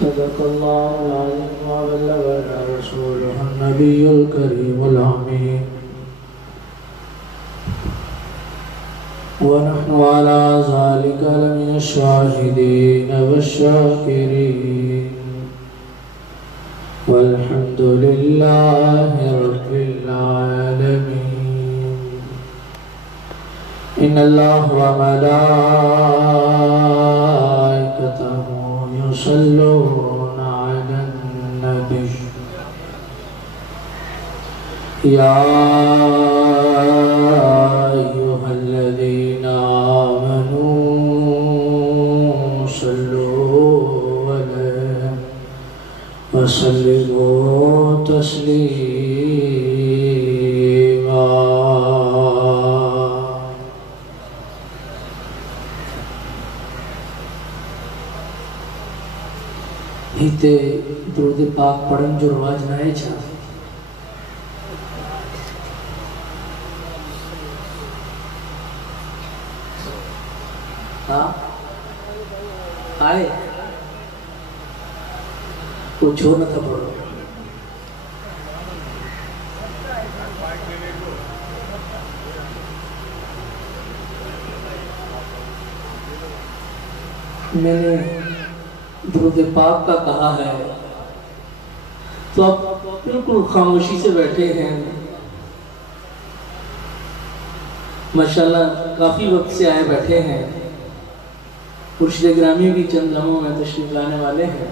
صدق الله العظيم وبلغنا رسوله النبي الكريم الأمين ونحن على ذلك لمن الشاهدين والشاكرين والحمد لله رب العالمين. إن الله وملائكته يصلون على النبي يا أيها الذين آمنوا صلوا عليه وسلموا تسليما. ہیتے درود پاک پڑھن جو رواج نہ ہے چھا آئے کوئی چھوڑ نہ تھا پڑھو. میں نے درود پاک کا کہا ہے تو آپ بالکل خاموشی سے بیٹھے ہیں. ماشاءاللہ کافی وقت سے آئے بیٹھے ہیں. مرشد گرامی بھی چند لمحوں میں تشریف لانے والے ہیں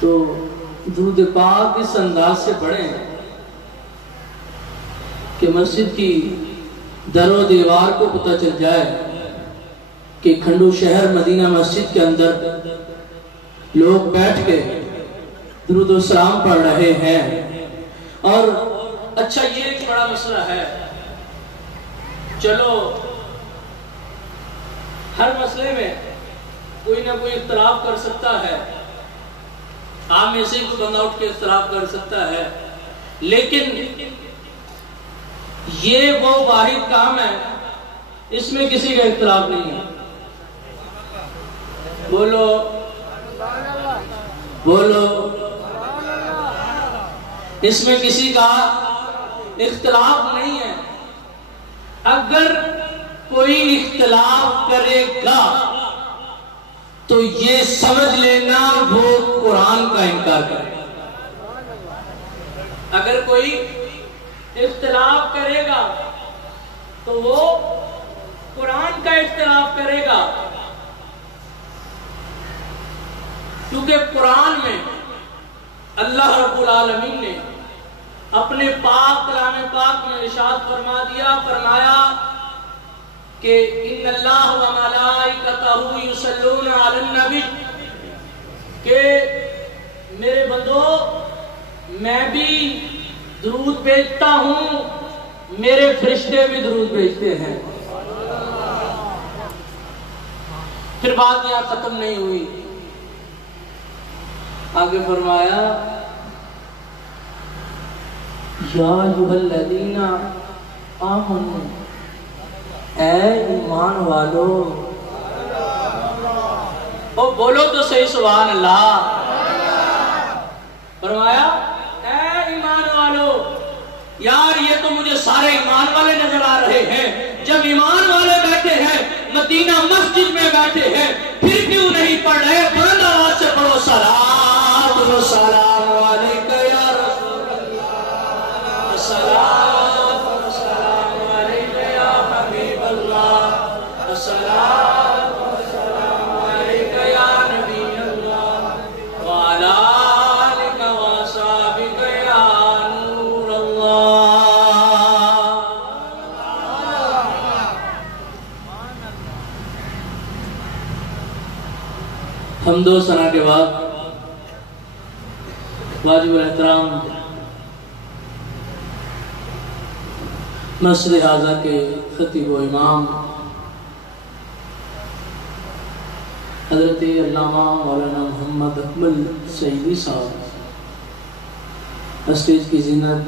تو درود پاک اس انداز سے پڑھیں کہ مسجد کی در و دیوار کو پتہ چل جائے کہ کھنڈو شہر مدینہ مسجد کے اندر لوگ بیٹھ کے درود و سلام پڑھ رہے ہیں. اور اچھا یہ ایک بڑا مسئلہ ہے. چلو ہر مسئلے میں کوئی نہ کوئی اختلاف کر سکتا ہے. آپ میں سے کوئی بندہ اٹھ کے اختلاف کر سکتا ہے لیکن یہ وہ واحد کام ہے اس میں کسی کا اختلاف نہیں ہے. بولو بولو اس میں کسی کا اختلاف نہیں ہے. اگر کوئی اختلاف کرے گا تو یہ سمجھ لینا وہ قرآن کا انکار کرے گا. اگر کوئی اختلاف کرے گا تو وہ قرآن کا اختلاف کرے گا کیونکہ قرآن میں اللہ رب العالمین نے اپنے پاک کلام پاک میں ارشاد فرمایا کہ ان اللہ و ملائکتہ یصلون علی النبی کہ میرے بندو میں بھی درود بھیجتا ہوں میرے فرشتے بھی درود بھیجتے ہیں. پھر بات یہاں ختم نہیں ہوئی. آگے فرمایا یا ایھا الذین آمنوا اے ایمان والو. او بولو تو صحیح سبحان اللہ. فرمایا اے ایمان والو. یار یہ تو مجھے سارے ایمان والے نظر آ رہے ہیں. جب ایمان والے بیٹھے ہیں مدینہ مسجد میں بیٹھے ہیں پھر کیوں نہیں پڑھ رہے؟ بلند آواز سے پڑھو صلوات و سلام علیکہ یا رسول اللہ. صلوات و سلام علیکہ یا حبیب اللہ. صلوات و سلام علیکہ یا نبی اللہ وعلی آلکہ وصحبکہ یا نور اللہ. حمد و ثنا کے بعد واجب الاحترام مسجد حاضہ کے خطیب و امام حضرت علامہ مولانا محمد اکمل سعیدی صاحب اسٹیج کی زینت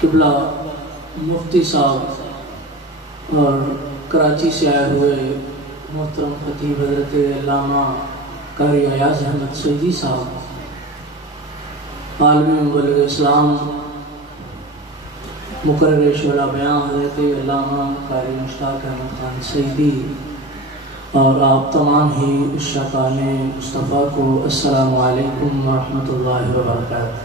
قبلہ مفتی صاحب اور کراچی سے آئے ہوئے محترم خطیب حضرت علامہ قاری ایاز احمد سعیدی صاحب، عالمی مبلغ اسلام مقرر شورا بیان حضرت علامہ قاری مشتاق احمد خان سعیدی، اور آپ تمام ہی عشاقان مصطفیٰ کو السلام علیکم ورحمۃ اللہ وبرکاتہ۔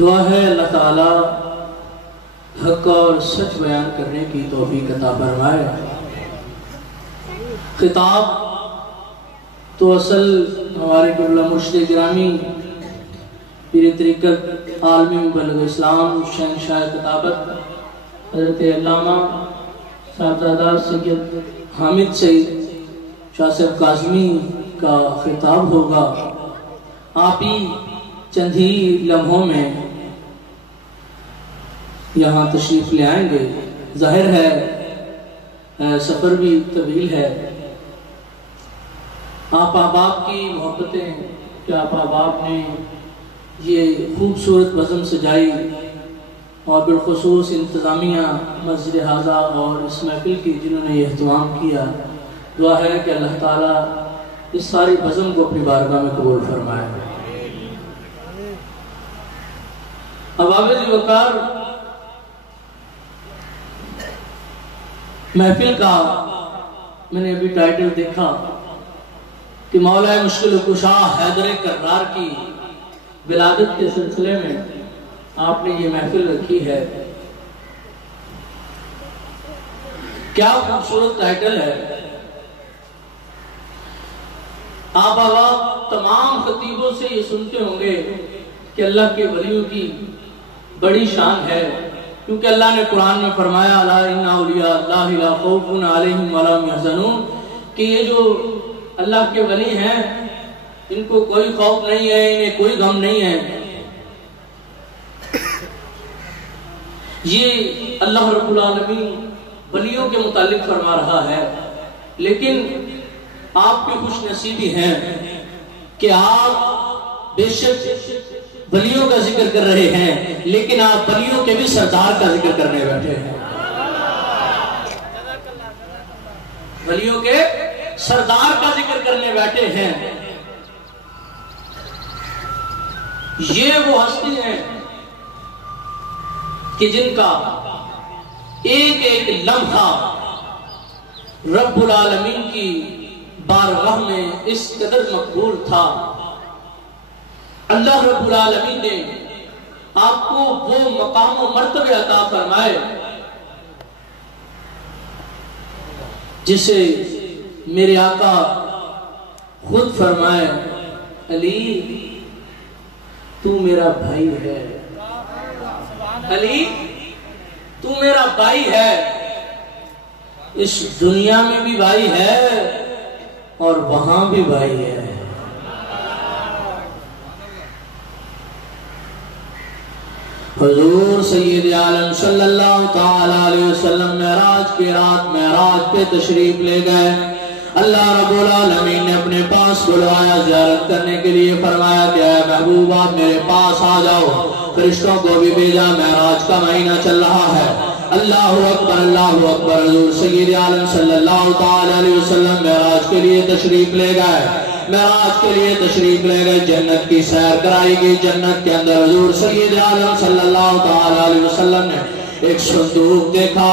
دعا ہے اللہ تعالیٰ حق اور سچ بیان کرنے کی توفیق عطا فرمائے۔ خطاب تو اصل ہمارے قبلہ مرشد گرامی پیر طریقت عالمی مبلغ اسلام شہنشاہ کتابت حضرت علامہ صاحبزادہ سید حامد سعید شاہ صاحب کاظمی کا خطاب ہوگا۔ آپ ہی چند ہی لمحوں میں یہاں تشریف لے آئیں گے۔ ظاہر ہے سفر بھی طویل ہے، آپ احباب کی محبتیں کہ آپ احباب نے یہ خوبصورت بزم سجائی، اور بالخصوص انتظامیہ مسجد حاضہ اور اس محفل کی جنہوں نے یہ اہتمام کیا، دعا ہے کہ اللہ تعالیٰ اس ساری بزم کو اپنی بارگاہ میں قبول فرمائے۔ ابابِ وقار محفل کا میں نے ابھی ٹائٹل دیکھا کہ مولا مشکل کشا حیدر کرار کی ولادت کے سلسلے میں آپ نے یہ محفل رکھی ہے۔ کیا خوبصورت ٹائٹل ہے۔ آپ احباب تمام خطیبوں سے یہ سنتے ہوں گے کہ اللہ کے ولیوں کی بڑی شان ہے، کیونکہ اللہ نے قرآن میں فرمایا الا ان اولیاء اللہ لا خوف علیہم ولا هم يحزنون، کہ یہ جو اللہ کے ولی ہیں ان کو کوئی خوف نہیں ہے، انہیں کوئی غم نہیں ہے۔ یہ اللہ رب العالمین ولیوں کے متعلق فرما رہا ہے، لیکن آپ کی خوش نصیبی ہے کہ آپ بے شک ولیوں کا ذکر کر رہے ہیں، لیکن آپ ولیوں کے بھی سردار کا ذکر کرنے بیٹھے ہیں۔ ولیوں کے سردار کا ذکر کرنے بیٹھے ہیں۔ یہ وہ ہستی ہیں کہ جن کا ایک ایک لمحہ رب العالمین کی بارگاہ میں اس قدر مقبول تھا، اللہ رب العالمین نے آپ کو وہ مقام و مرتبے عطا فرمائے جسے میرے آقا خود فرمائے علی تو میرا بھائی ہے، علی تو میرا بھائی ہے، اس دنیا میں بھی بھائی ہے اور وہاں بھی بھائی ہے۔ حضور سید عالم صلی اللہ تعالی علیہ وسلم معراج کی رات معراج پہ تشریف لے گئے۔ اللہ رب العالمین نے اپنے پاس بلوایا زیارت کرنے کے لیے، فرمایا کہ اے محبوب آپ میرے پاس آ جاؤ۔ فرشتوں کو بھی بھیجا، معراج کا مہینہ چل رہا ہے۔ اللہ اکبر اللہ اکبر۔ حضور سید عالم صلی اللہ تعالی علیہ وسلم معراج کے لیے تشریف لے گئے، معراج کے لیے تشریف لے گئے، جنت کی سیر کرائی گئی۔ جنت کے اندر حضور سید عالم صلی اللہ تعالی علیہ وسلم نے ایک صندوق دیکھا۔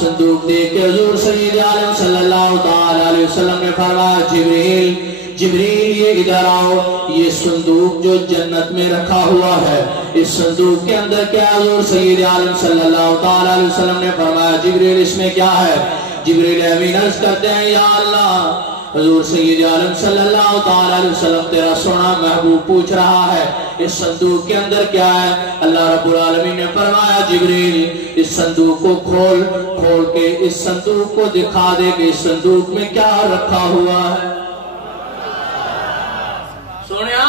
صندوق دیکھ کے حضور سید عالم صلی اللہ تعالی علیہ وسلم نے فرمایا جبریل جبریل یہ ادھر آؤ، یہ صندوق جو جنت میں رکھا ہوا ہے اس صندوق کے اندر کیا؟ حضور سید عالم صلی اللہ تعالی علیہ وسلم نے فرمایا جبریل اس میں کیا ہے؟ جبریل امین عرض کرتے ہیں یا اللہ، حضور سید عالم صلی اللہ تعالی علیہ وسلم تیرا سونا محبوب پوچھ رہا ہے اس صندوق کے اندر کیا ہے؟ اللہ رب العالمین نے فرمایا جبریل اس صندوق کو کھول کے اس صندوق کو دکھا دے کہ اس صندوق میں کیا رکھا ہوا ہے۔ سونیا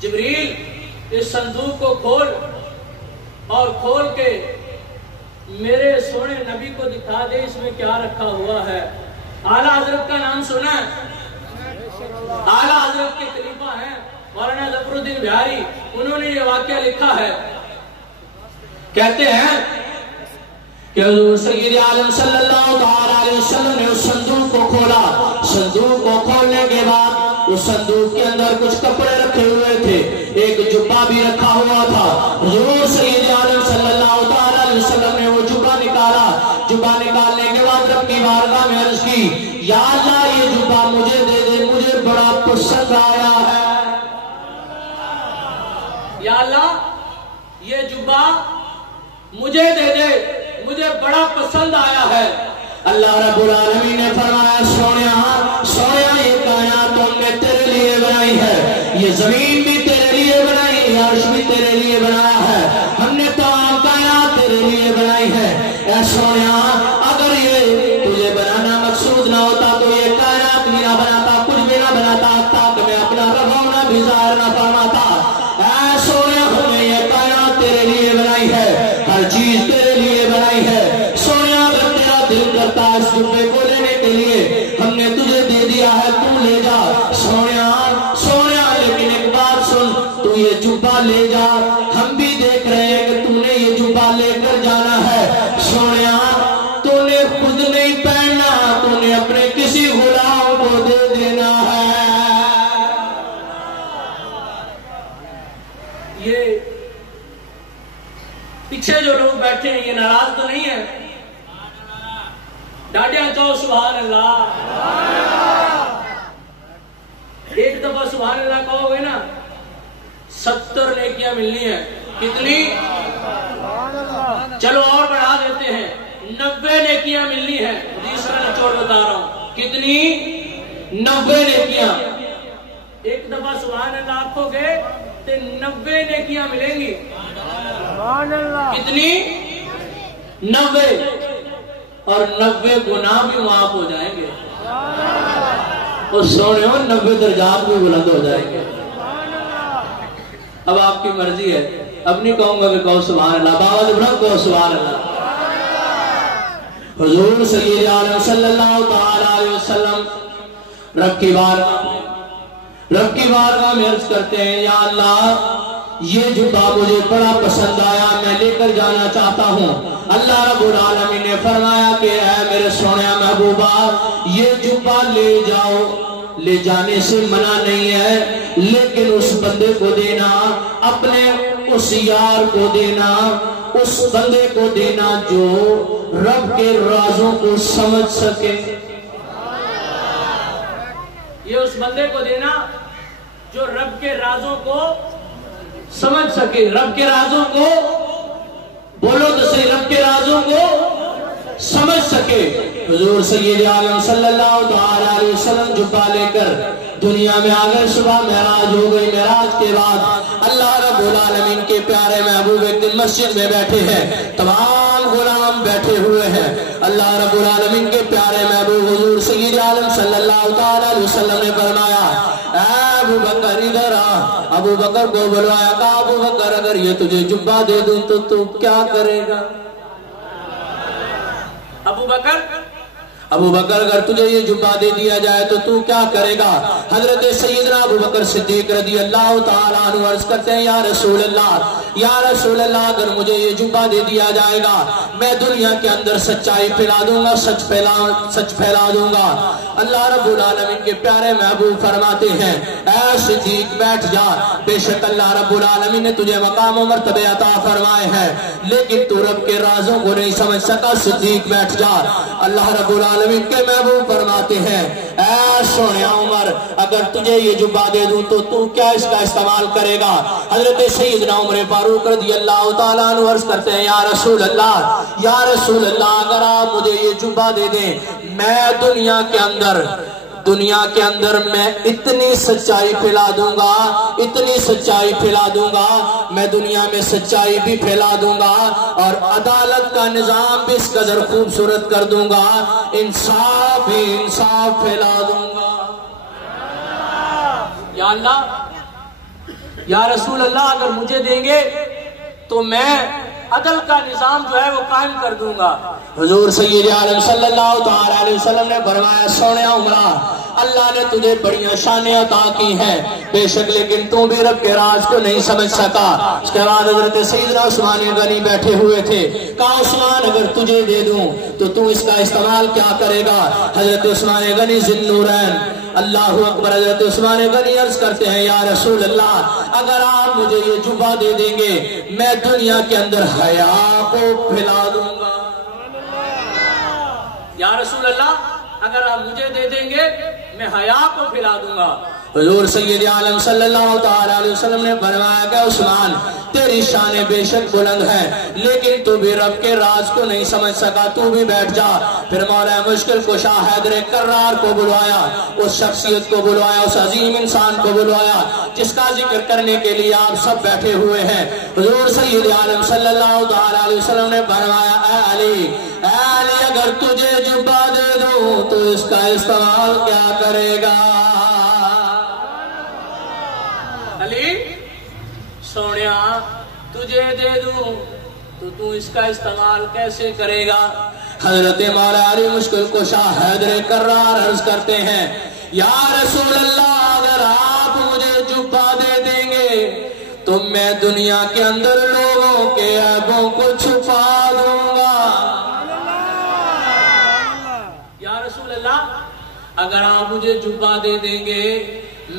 جبریل اس صندوق کو کھول کے میرے سونے نبی کو دکھا دے اس میں کیا رکھا ہوا ہے۔ اعلیٰ حضرت کا نام سنا ہے؟ اعلیٰ حضرت کے خلیفہ ہیں مولانا ظفر الدین بہاری، انہوں نے یہ واقعہ لکھا ہے، کہتے ہیں کہ حضور سید عالم صلی اللہ علیہ وسلم نے اس صندوق کو کھولا. صندوق کو کھولنے کے بعد اس صندوق کے اندر کچھ کپڑے رکھے ہوئے تھے, ایک جبہ بھی رکھا ہوا تھا. حضور سید عالم صلی اللہ علیہ وسلم نے وہ جبہ نکالا. جبہ نکالنے کے بعد رب کی بارگاہ میں عرض کی, یا اللہ یہ جبہ مجھے دے دے, مجھے بڑا پسند آیا ہے. یا اللہ یہ جبہ مجھے دے دے, مجھے بڑا پسند آیا ہے. اللہ رب العالمین نے فرمایا, سونیا یہ کائنات ہم نے تیرے لیے بنائی ہے, یہ زمین بھی تیرے لیے بنائی ہے, یہ عرش بھی تیرے لیے بنایا ہے, ہم نے تمام کائنات تیرے لیے بنائی ہے. اے سونیا اگر یہ تجھے بنانا مقصود نہ ہوتا تو یہ کائنات بھی نہ بناتا, کچھ بھی نہ بناتا, تاکہ میں اپنا رب ہونا بھی ظاہر نہ فرماتا. اے سونیا ہم نے یہ کائنات تیرے لیے بنائی ہے, ہر چیز تیرے لیے بنائی ہے. سونیا اگر تیرا دل کرتا اس جبے کو لینے کے لیے, ہم نے تجھے دے دیا ہے, تو لے جا. سونیا لیکن ایک بات سن, تو یہ جبہ لے جا, ہم بھی دیکھ رہے ہیں کہ تو نے یہ جبہ لے کر جانا ہے. سونیا تو نے خود نہیں پہننا, تو نے اپنے کسی غلام کو دے دینا ہے. یہ پیچھے جو لوگ بیٹھے ہیں یہ ناراض تو نہیں ہے؟ ڈاڈیاں کہو سبحان اللہ. ایک دفعہ سبحان اللہ کہو گے نا 70 نیکیاں ملنی ہیں. کتنی؟ چلو اور بڑھا دیتے ہیں, 90 نیکیاں ملنی ہیں. تیسرا نچوڑ بتا رہا ہوں, کتنی؟ 90 نیکیاں. ایک دفعہ سبحان اللہ آخو گے تو 90 نیکیاں ملیں گی. کتنی؟ 90. اور 90 گناہ بھی معاف ہو جائیں گے. اور سونے ہو 90 درجات بھی بلند ہو جائیں گے. اب آپ کی مرضی ہے, اب نہیں کہوں گا کہ کہو سبحان اللہ, باوجود بلند کہو سبحان اللہ. حضور سید عالم صلی اللہ علیہ وسلم رب کی بارگاہ میں عرض کرتے ہیں, یا اللہ یہ جبہ مجھے بڑا پسند آیا, میں لے کر جانا چاہتا ہوں. اللہ رب العالمین نے فرمایا کہ اے میرے سونے محبوبہ, یہ جبہ لے جاؤ, لے جانے سے منع نہیں ہے, لیکن اس بندے کو دینا, اپنے اس یار کو دینا, اس بندے کو دینا جو رب کے رازوں کو سمجھ سکے. یہ اس بندے کو دینا جو رب کے رازوں کو سمجھ سکے. رب کے رازوں کو بولو تو صحیح, رب کے رازوں کو سمجھ سکے. حضور سید عالم صلی اللہ علیہ وسلم جبہ لے کر دنیا میں آ گئے. صبح معراج ہو گئی. معراج کے بعد اللہ رب العالمین کے پیارے محبوب ایک دن مسجد میں بیٹھے ہیں, تمام غلام بیٹھے ہوئے ہیں. اللہ رب العالمین کے پیارے محبوب حضور سید عالم صلی اللہ علیہ وسلم نے فرمایا, اے ابو بکر ادھر آ. ابو بکر کو بلوایا, کہا ابو بکر اگر یہ تجھے جبہ دے دوں تو تو کیا کرے گا؟ ابو بکر اگر تجھے یہ جبہ دے دیا جائے تو تو کیا کرے گا؟ حضرت سیدنا ابو بکر صدیق رضی اللہ تعالیٰ عنہ عرض کرتے ہیں, یا رسول اللہ اگر مجھے یہ جبہ دے دیا جائے گا, میں دنیا کے اندر سچائی پھیلا دوں گا, سچ پھیلا دوں گا. اللہ رب العالمین کے پیارے محبوب فرماتے ہیں, اے صدیق بیٹھ جا, بے شک اللہ رب العالمین نے تجھے مقام و مرتبے عطا فرمائے ہیں, لیکن تو رب کے رازوں کو نہیں سمجھ سکا. صدیق بیٹھ جا. اللہ رب العالمین کے محبوب فرماتے ہیں, اے سونے عمر اگر تجھے یہ جبہ دے دوں تو تو کیا اس کا استعمال کرے گا؟ حضرت سیدنا عمر فاروق رضی اللہ تعالیٰ عنہ عرض کرتے ہیں, یا رسول اللہ اگر آپ مجھے یہ جبہ دے دیں, میں دنیا کے اندر میں اتنی سچائی پھیلا دوں گا, میں دنیا میں سچائی بھی پھیلا دوں گا, اور عدالت کا نظام بھی اس قدر خوبصورت کر دوں گا, انصاف پھیلا دوں گا. یا اللہ, یا رسول اللہ اگر مجھے دیں گے تو میں عدل کا نظام جو ہے وہ قائم کر دوں گا. حضور سید عالم صلی اللہ علیہ وسلم نے فرمایا, سونے عمرہ اللہ نے تجھے بڑیاں شانیں عطا کی ہیں بے شک، لیکن تو بھی رب کے راز کو نہیں سمجھ سکا۔ اس کے بعد حضرت سیدنا عثمان غنی بیٹھے ہوئے تھے، کہا عثمان اگر تجھے دے دوں تو اس کا استعمال کیا کرے گا؟ حضرت عثمان غنی ذی النورین، اللہ اکبر، حضرت عثمان غنی عرض کرتے ہیں یا رسول اللہ اگر آپ مجھے یہ جبہ دے دیں گے میں دنیا کے اندر حیا کو پھیلا دوں گا۔ یا رسول اللہ اگر آپ مجھے دے دیں گے میں حیا کو پھیلا دوں گا۔ حضور سید عالم صلی اللہ تعالی علیہ وسلم نے فرمایا کہ عثمان تیری شانیں بے شک بلند ہیں لیکن تو بھی رب کے راز کو نہیں سمجھ سکا، تو بھی بیٹھ جا۔ پھر مولا مشکل کشا حیدر کرار کو بلوایا، اس شخصیت کو بلوایا، اس عظیم انسان کو بلوایا جس کا ذکر کرنے کے لیے آپ سب بیٹھے ہوئے ہیں۔ حضور سید عالم صلی اللہ تعالی علیہ وسلم نے فرمایا اے علی اگر تجھے جبہ دے دوں تو اس کا استعمال کیا کرے گا؟ علی سونیا تجھے دے دوں تو اس کا استعمال کیسے کرے گا؟ حضرت مولا علی مشکل کشا حیدر کرار عرض کرتے ہیں یا رسول اللہ اگر آپ مجھے جبہ دے دیں گے تو میں دنیا کے اندر لوگوں کے عیبوں کو چھپا دوں گا۔ یا رسول اللہ اگر آپ مجھے جبہ دے دیں گے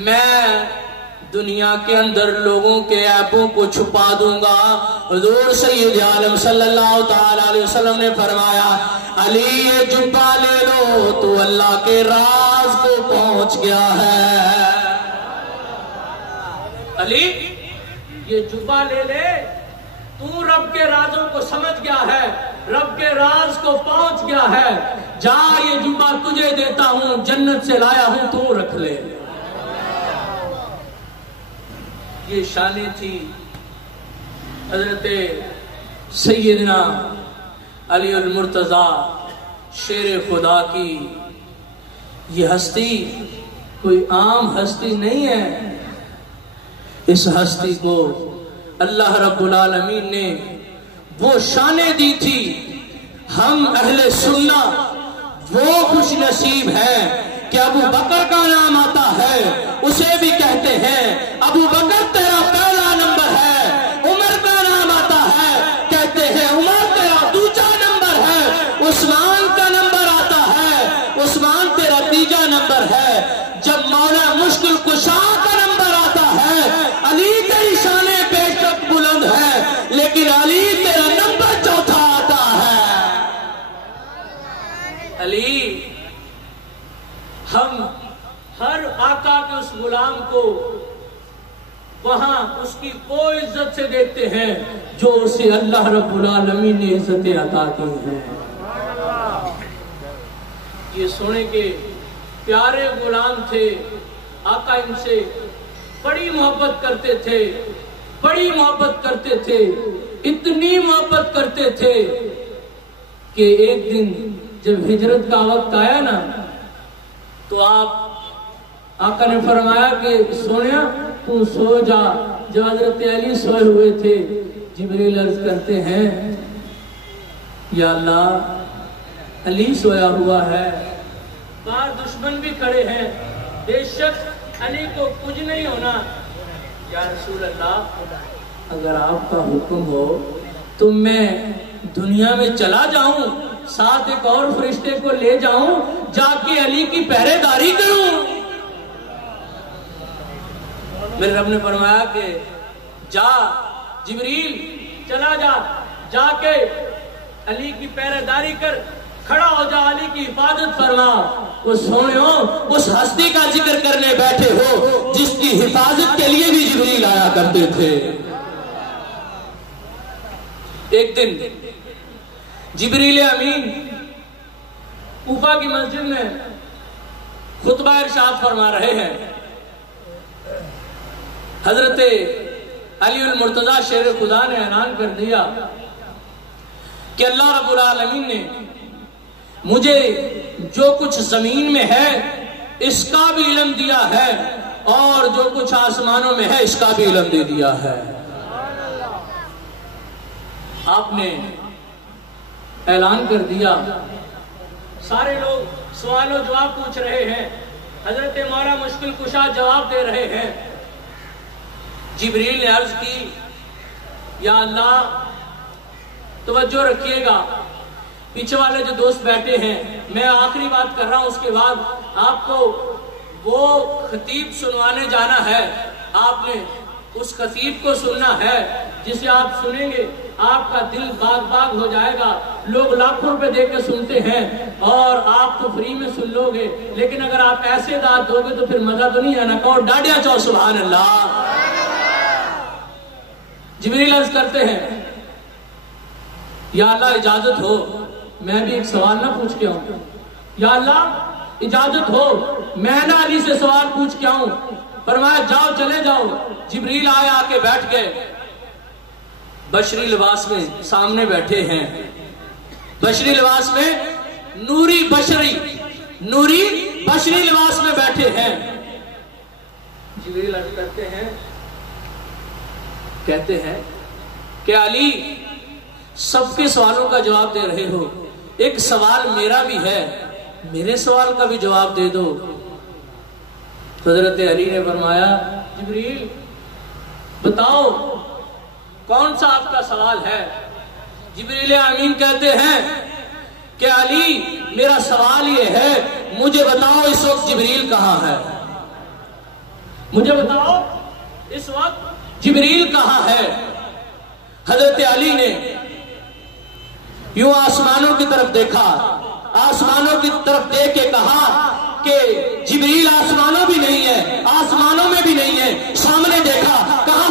میں دنیا کے اندر لوگوں کے عیبوں کو چھپا دوں گا۔ حضور سید عالم صلی اللہ تعالی علیہ وسلم نے فرمایا علی یہ جبہ لے لو تو اللہ کے راز کو پہنچ گیا ہے۔ علی یہ جبہ لے لے تو رب کے رازوں کو سمجھ گیا ہے، رب کے راز کو پہنچ گیا ہے، جا یہ جبہ تجھے دیتا ہوں جنت سے لایا ہوں تو رکھ لے۔ یہ شانیں تھی حضرت سیدنا علی المرتضیٰ شیر خدا کی۔ یہ ہستی کوئی عام ہستی نہیں ہے، اس ہستی کو اللہ رب العالمین نے وہ شانیں دی تھی۔ ہم اہل سنہ وہ خوش نصیب ہیں کہ ابو بکر کا نام آتا ہے اسے بھی کہتے ہیں ابو بکر تیرا پہلا نمبر ہے، عمر کا نام آتا ہے کہتے ہیں عمر تیرا دوسرا نمبر ہے، عثمان کا نمبر آتا ہے عثمان تیرا تیسرا نمبر ہے، جب مولا مشکل کشا کا نمبر آتا ہے علی تیری شانیں بے شک بلند ہے لیکن علی تیرا نمبر چوتھا آتا ہے۔ علی ہم ہر آقا کے اس غلام کو وہاں اس کی کوئی عزت سے دیکھتے ہیں جو اسے اللہ رب العالمین نے عزتیں عطا کی ہیں۔ یہ سونے کے پیارے غلام تھے، آقا ان سے بڑی محبت کرتے تھے، بڑی محبت کرتے تھے، اتنی محبت کرتے تھے کہ ایک دن جب ہجرت کا وقت آیا نا تو آقا نے فرمایا کہ سونیا تو سو جا۔ جب حضرت علی سوئے ہوئے تھے جبریل عرض کرتے ہیں یا اللہ علی سویا ہوا ہے، باہر دشمن بھی کھڑے ہیں، بے شک علی کو کچھ نہیں ہونا۔ یا رسول اللہ اگر آپ کا حکم ہو تو میں دنیا میں چلا جاؤں، ساتھ ایک اور فرشتے کو لے جاؤں، جا کے علی کی پہرے داری کروں۔ میرے رب نے فرمایا کہ جا جبریل چلا جا کے علی کی پہرے داری کر، کھڑا ہو جا، علی کی حفاظت فرما۔ وہ سونیو اس ہستی کا ذکر کرنے بیٹھے ہو جس کی حفاظت کے لیے بھی جبریل آیا کرتے تھے۔ ایک دن جبریل امین کوفہ کی مسجد میں خطبہ ارشاد فرما رہے ہیں۔ حضرت علی المرتضیٰ شیر خدا نے اعلان کر دیا کہ اللہ رب العالمین نے مجھے جو کچھ زمین میں ہے اس کا بھی علم دیا ہے اور جو کچھ آسمانوں میں ہے اس کا بھی علم دے دیا ہے۔ آپ نے اعلان کر دیا، سارے لوگ سوال و جواب پوچھ رہے ہیں حضرت مولا مشکل کشا جواب دے رہے ہیں. جبریل نے عرض کی یا اللہ توجہ رکھیے گا، پیچھے والے جو دوست بیٹھے ہیں میں آخری بات کر رہا ہوں، اس کے بعد آپ کو وہ خطیب سنوانے جانا ہے. آپ نے اس خطیب کو سننا ہے جسے آپ سنیں گے آپ کا دل باغ باغ ہو جائے گا. لوگ لاکھوں روپے دے کے سنتے ہیں اور آپ تو فری میں سن لو گے، لیکن اگر آپ ایسے داد دو گے تو پھر مزہ تو نہیں آنا. کہو ڈاڈیا چاہو سبحان اللہ. جبریل عرض کرتے ہیں یا اللہ اجازت ہو میں بھی ایک سوال نہ پوچھ کے آؤں. یا اللہ اجازت ہو میں نہ علی سے سوال پوچھ کے آؤں. فرمایا جاؤ چلے جاؤ. جبریل آئے آ کے بیٹھ گئے، بشری لباس میں سامنے بیٹھے ہیں، بشری لباس میں نوری بشری لباس میں بیٹھے ہیں. جبریل عرض کرتے ہیں کہتے ہیں کہ علی سب کے سوالوں کا جواب دے رہے ہو، ایک سوال میرا بھی ہے، میرے سوال کا بھی جواب دے دو. حضرت علی نے فرمایا جبریل بتاؤ کون سا آپ کا سوال ہے. جبریل امین کہتے ہیں کہ علی میرا سوال یہ ہے مجھے بتاؤ اس وقت جبریل کہاں ہے، مجھے بتاؤ اس وقت جبریل کہاں ہے. حضرت علی نے یوں آسمانوں کی طرف دیکھا، آسمانوں کی طرف دیکھ کے کہا کہ جبریل آسمانوں بھی نہیں ہے، آسمانوں میں بھی نہیں ہے. سامنے دیکھا، کہاں